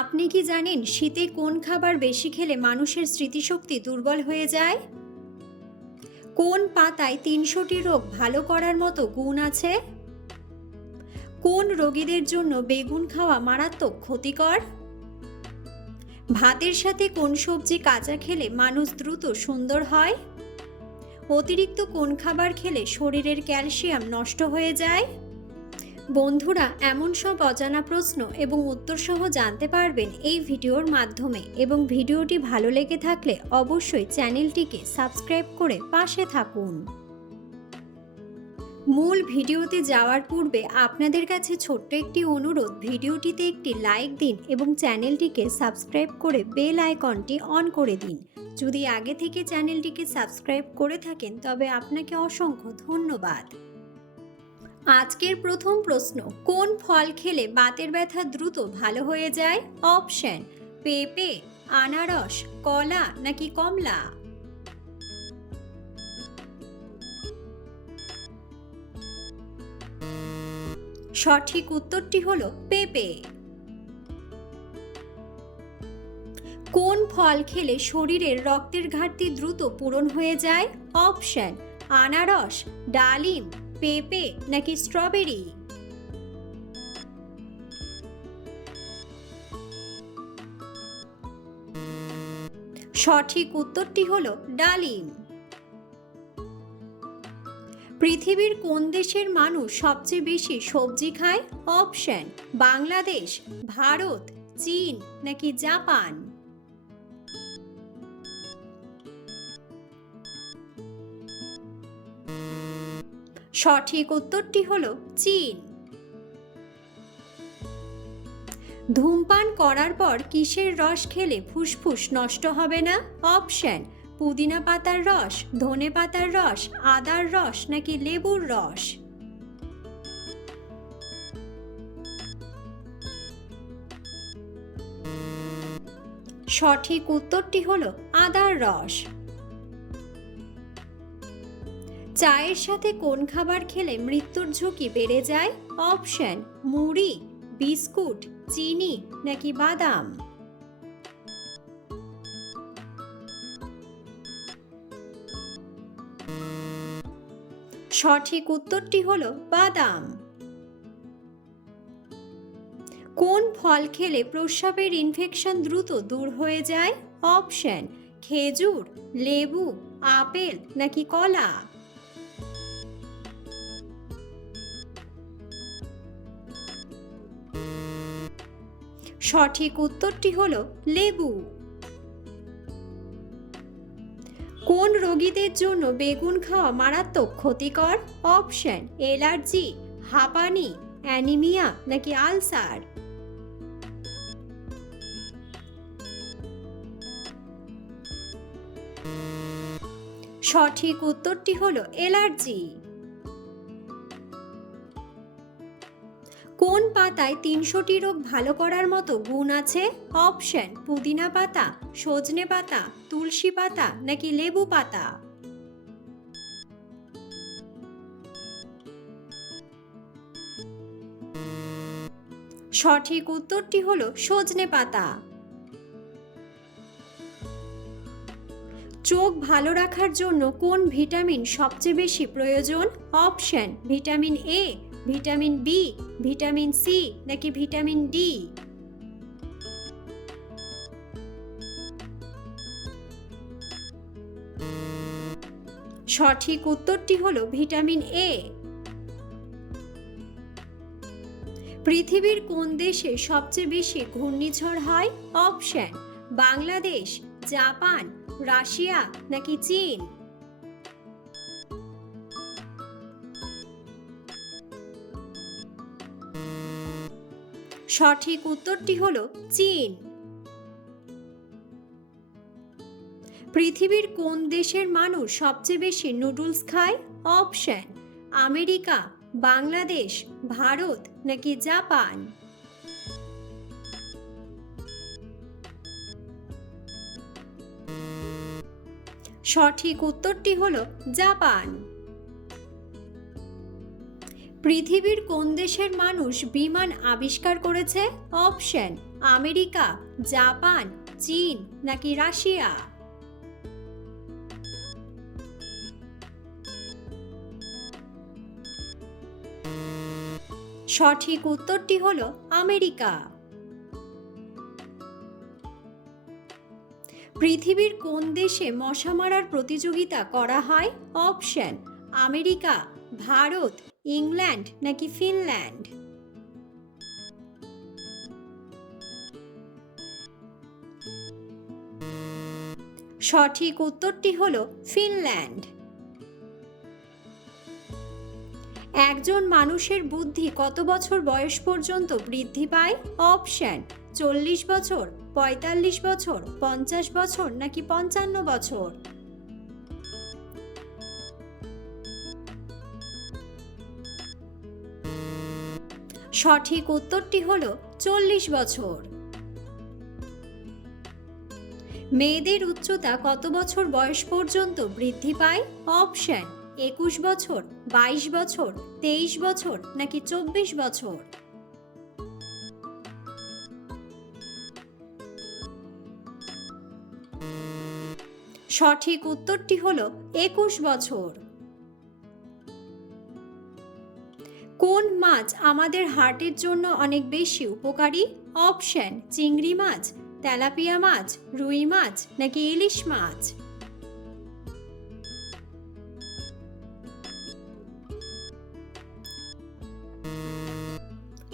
আপনি কি জানেন শীতে কোন খাবার বেশি খেলে মানুষের স্মৃতিশক্তি দুর্বল হয়ে যায়? কোন পাতায় ৩০০টি রোগ ভালো করার মতো গুণ আছে? কোন রোগীদের জন্য বেগুন খাওয়া মারাত্মক ক্ষতিকর? ভাতের সাথে কোন সবজি কাঁচা খেলে মানুষ দ্রুত সুন্দর হয়? অতিরিক্ত কোন খাবার খেলে শরীরের ক্যালসিয়াম নষ্ট হয়ে যায়? বন্ধুরা, এমন সব অজানা প্রশ্ন এবং উত্তর সহ জানতে পারবেন এই ভিডিওর মাধ্যমে। এবং ভিডিওটি ভালো লেগে থাকলে অবশ্যই চ্যানেলটিকে সাবস্ক্রাইব করে পাশে থাকুন। মূল ভিডিওতে যাওয়ার পূর্বে আপনাদের কাছে ছোট্ট একটি অনুরোধ, ভিডিওটিতে একটি লাইক দিন এবং চ্যানেলটিকে সাবস্ক্রাইব করে বেল আইকনটি অন করে দিন। যদি আগে থেকে চ্যানেলটিকে সাবস্ক্রাইব করে থাকেন তবে আপনাকে অসংখ্য ধন্যবাদ। আজকের প্রথম প্রশ্ন, কোন ফল খেলে বাতের ব্যথা দ্রুত ভালো হয়ে যায়? অপশন: পেঁপে, আনারস, কলা নাকি কমলা? সঠিক উত্তরটি হলো পেঁপে। কোন ফল খেলে শরীরের রক্তের ঘাটতি দ্রুত পূরণ হয়ে যায়? অপশন: আনারস, ডালিম, পেঁপে নাকি স্ট্রবেরি? সঠিক উত্তরটি হলো ডালিম। পৃথিবীর কোন দেশের মানুষ সবচেয়ে বেশি সবজি খায়? অপশন: বাংলাদেশ, ভারত, চীন নাকি জাপান? সঠিক উত্তরটি হলো চীন। ধূমপান করার পর কিসের রস খেলে ফুসফুস নষ্ট হবে না? অপশন: পুদিনা পাতার রস, ধনে পাতার রস, আদার রস নাকি লেবুর রস? সঠিক উত্তরটি হলো আদার রস। চায়ের সাথে কোন খাবার খেলে মৃত্যুর ঝুঁকি বেড়ে যায়? অপশন: মুড়ি, বিস্কুট, চিনি নাকি বাদাম? সঠিক উত্তরটি হলো বাদাম। কোন ফল খেলে প্রস্রাবের ইনফেকশন দ্রুত দূর হয়ে যায়? অপশন: খেজুর, লেবু, আপেল নাকি কলা? সঠিক উত্তরটি হলো লেবু। কোন রোগীদের জন্য বেগুন খাওয়া মারাত্মক ক্ষতিকর? অপশন: অ্যালার্জি, হাঁপানি, অ্যানিমিয়া নাকি আলসার? সঠিক উত্তরটি হলো অ্যালার্জি। কোন পাতায় ৩০০টি রোগ ভালো করার মতো গুণ আছে? অপশন: পুদিনা পাতা, সজনে পাতা, তুলসী পাতা নাকি লেবু পাতা? সঠিক উত্তরটি হলো সজনে পাতা। চোখ ভালো রাখার জন্য কোন ভিটামিন সবচেয়ে বেশি প্রয়োজন? Option: vitamin A, vitamin B, vitamin C নাকি ভিটামিন ডি? সঠিক উত্তরটি হলো ভিটামিন এ। পৃথিবীর কোন দেশে সবচেয়ে বেশি ঘূর্ণিঝড় হয়? অপশন: বাংলাদেশ, জাপান, রাশিয়া নাকি চীন? সঠিক উত্তরটি হলো চীন। পৃথিবীর কোন দেশের মানুষ সবচেয়ে বেশি নুডলস খায়? অপশন: আমেরিকা, বাংলাদেশ, ভারত নাকি জাপান? সঠিক উত্তরটি হলো জাপান। পৃথিবীর কোন দেশের মানুষ বিমান আবিষ্কার করেছে? অপশন: আমেরিকা, জাপান, চীন নাকি রাশিয়া। সঠিক উত্তরটি হলো আমেরিকা। পৃথিবীর কোন দেশে মশা মারার প্রতিযোগিতা করা হয়? অপশন: আমেরিকা, ভারত, ইংল্যান্ড নাকি ফিনল্যান্ড। সঠিক উত্তরটি হলো ফিনল্যান্ড। একজন মানুষের বুদ্ধি কত বছর বয়স পর্যন্ত বৃদ্ধি পায়? অপশন: 40 বছর, 45 বছর, 50 বছর নাকি 55 বছর। সঠিক উত্তরটি হলো 40 বছর। মেয়েদের উচ্চতা কত বছর বয়স পর্যন্ত বৃদ্ধি পায়? অপশন: 21 বছর, 22 বছর, 23 বছর নাকি 24 বছর। সঠিক উত্তরটি হলো 21 বছর। কোন মাছ আমাদের হার্টের জন্য অনেক বেশি উপকারী? অপশন: চিংড়ি মাছ, তেলাপিয়া মাছ, রুই মাছ নাকি ইলিশ মাছ।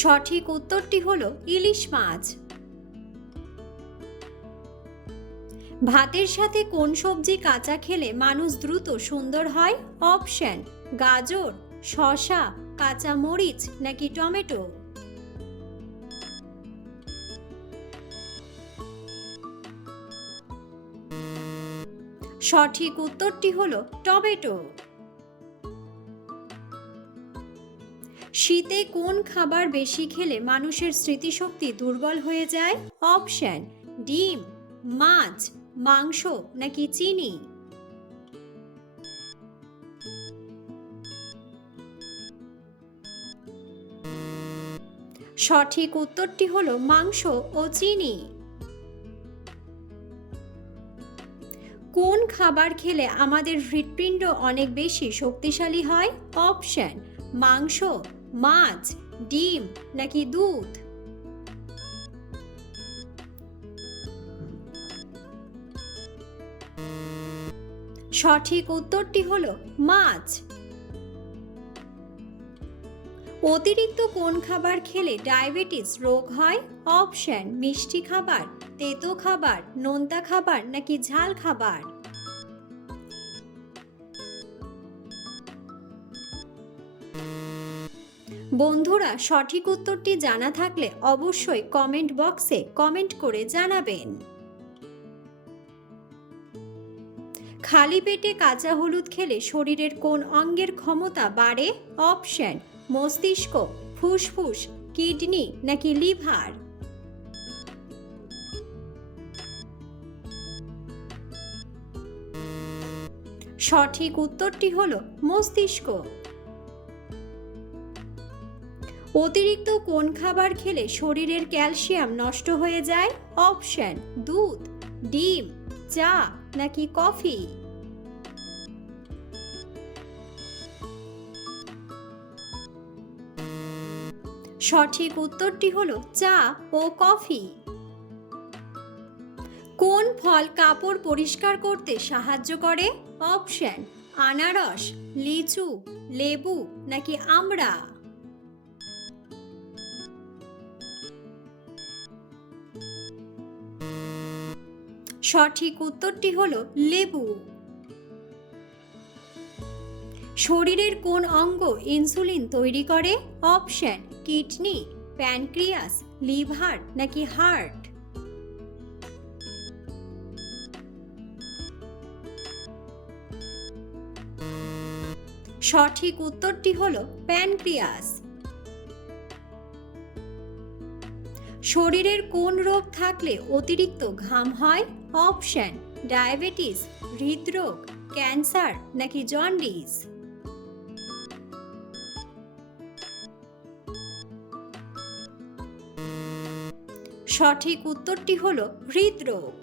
সঠিক উত্তরটি হলো ইলিশ মাছ। ভাতের সাথে কোন সবজি কাঁচা খেলে মানুষ দ্রুত সুন্দর হয়? অপশন: গাজর, শসা, কাঁচা মরিচ নাকি টমেটো। সঠিক উত্তরটি হলো টমেটো। শীতে কোন খাবার বেশি খেলে মানুষের স্মৃতিশক্তি দুর্বল হয়ে যায়? অপশন: ডিম, মাছ, মাংস নাকি চিনি। সঠিক উত্তরটি হলো মাংস ও চিনি। কোন খাবার খেলে আমাদের হৃৎপিণ্ড অনেক বেশি শক্তিশালী হয়? অপশন: মাংস, মাছ, ডিম নাকি দুধ। সঠিক উত্তরটি হলো মাছ। অতিরিক্ত কোন খাবার খেলে ডায়াবেটিস রোগ হয়? অপশন: মিষ্টি খাবার, তেতো খাবার, নোনতা খাবার নাকি ঝাল খাবার। বন্ধুরা, সঠিক উত্তরটি জানা থাকলে অবশ্যই কমেন্ট বক্সে কমেন্ট করে জানাবেন। খালি পেটে কাঁচা হলুদ খেলে শরীরের কোন অঙ্গের ক্ষমতা বাড়ে? অপশন: মস্তিষ্ক, ফুসফুস, কিডনি নাকি লিভার। সঠিক উত্তরটি হলো মস্তিষ্ক। অতিরিক্ত কোন খাবার খেলে শরীরের ক্যালসিয়াম নষ্ট হয়ে যায়? অপশন: দুধ, ডিম, চা নাকি কফি। সঠিক উত্তরটি হলো চা ও কফি। কোন ফল কাপড় পরিষ্কার করতে সাহায্য করে? অপশন: আনারস, লিচু, লেবু নাকি আমড়া। সঠিক উত্তরটি হলো লেবু। শরীরের কোন অঙ্গ ইনসুলিন তৈরি করে? অপশন: কিডনি, প্যানক্রিয়াস, লিভার নাকি হার্ট। সঠিক উত্তরটি হলো প্যানক্রিয়াস। শরীরের কোন রোগ থাকলে অতিরিক্ত ঘাম হয়? অপশন: ডায়াবেটিস, হৃদরোগ, ক্যান্সার নাকি জন্ডিস। সঠিক উত্তরটি হলো হৃদরোগ।